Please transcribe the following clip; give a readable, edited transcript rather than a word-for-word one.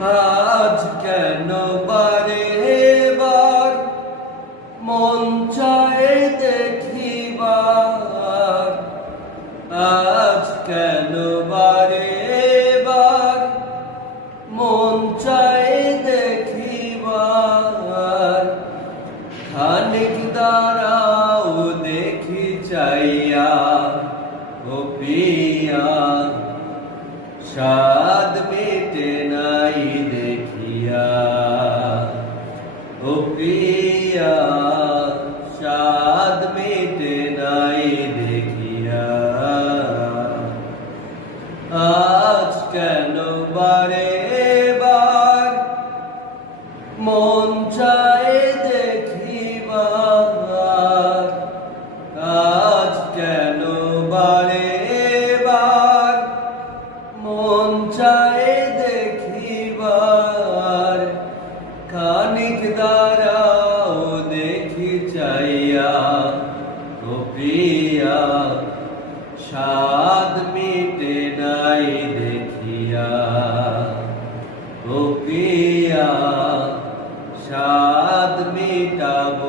আজ কেন বারে বার মন চায় দেখিবার, আজ কেন বারে বার মন চায় দেখিবার। খানিক দাঁড়াও দেখি চাইয়া ও প্রিয়া, সাদ মেটে নাই দেখিয়া ও প্রিয়া, সাদ মেটে নাই দেখিয়া। আজ কেন বারে বার মন চায় দেখিবার, আজ কেন বারে বার মন চায় দেখিবার। খানিক দাঁড়াও দেখি চাইয়া ও প্রিয়া, সাদ মিটে নাই দেখিয়া ও প্রিয়া, সাদ মিটাবো